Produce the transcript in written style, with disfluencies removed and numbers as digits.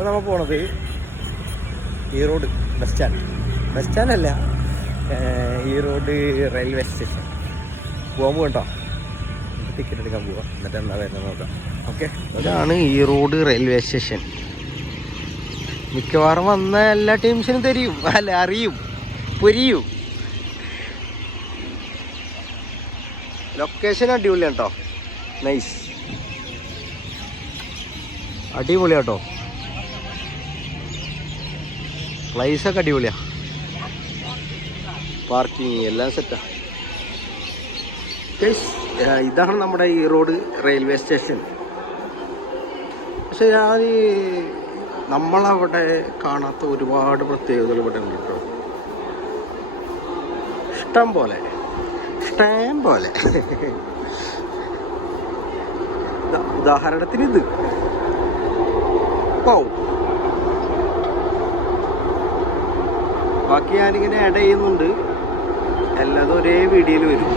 അപ്പോൾ നമ്മൾ പോണത് ഈറോഡ് ബസ് സ്റ്റാൻഡല്ല, ഈറോഡ് റെയിൽവേ സ്റ്റേഷൻ പോകുമ്പോൾ കേട്ടോ. ടിക്കറ്റ് എടുക്കാൻ പോവാം, എന്നിട്ട് എന്താ വരുന്നത് നോക്കാം. ഓക്കെ, ഇതാണ് ഈറോഡ് റെയിൽവേ സ്റ്റേഷൻ. മിക്കവാറും വന്ന എല്ലാ ടീംസിനും തരും, അല്ല അറിയും, പൊരിയും. ലൊക്കേഷൻ അടിപൊളിയാണ് കേട്ടോ, നൈസ്, അടിപൊളിയാട്ടോ. പ്ലേസൊക്കെ അടിപൊളിയാ, പാർക്കിങ് എല്ലാം സെറ്റാ. ഇതാണ് നമ്മുടെ ഈറോഡ് റെയിൽവേ സ്റ്റേഷൻ. പക്ഷെ നമ്മളവിടെ കാണാത്ത ഒരുപാട് പ്രത്യേകതകൾ ഇവിടെ ഉണ്ട് കേട്ടോ. ഇഷ്ടം പോലെ ഉദാഹരണത്തിന് ഇത് ബാക്കി ഞാനിങ്ങനെ ആഡ് ചെയ്യുന്നുണ്ട്, എല്ലാതും ഒരേ വീഡിയോയിൽ വരും.